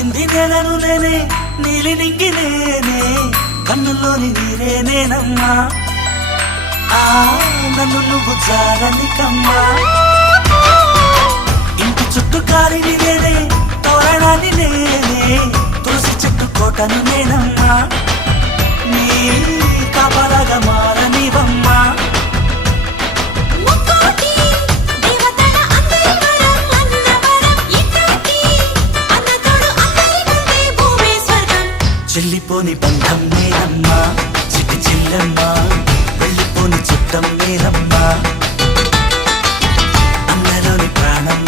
తాకింది నేలను నేనే నీలి నింగి నేనే కన్నుల్లోని నీరే నేనమ్మా నన్ను నువ్వు జాలని కమ్మా ఇంటి చుట్టూ కాలిని నేనే తోరణాన్ని నేనే తులసి చెట్టు కోటను నేనమ్మా నీ కాపలాగా మారనివమ్మా చెల్లిపోని బంధం నేనమ్మా చిట్టి చెల్లెమ్మా వెళ్ళిపోని చుట్టం నేనమ్మా అన్నలోని ప్రాణం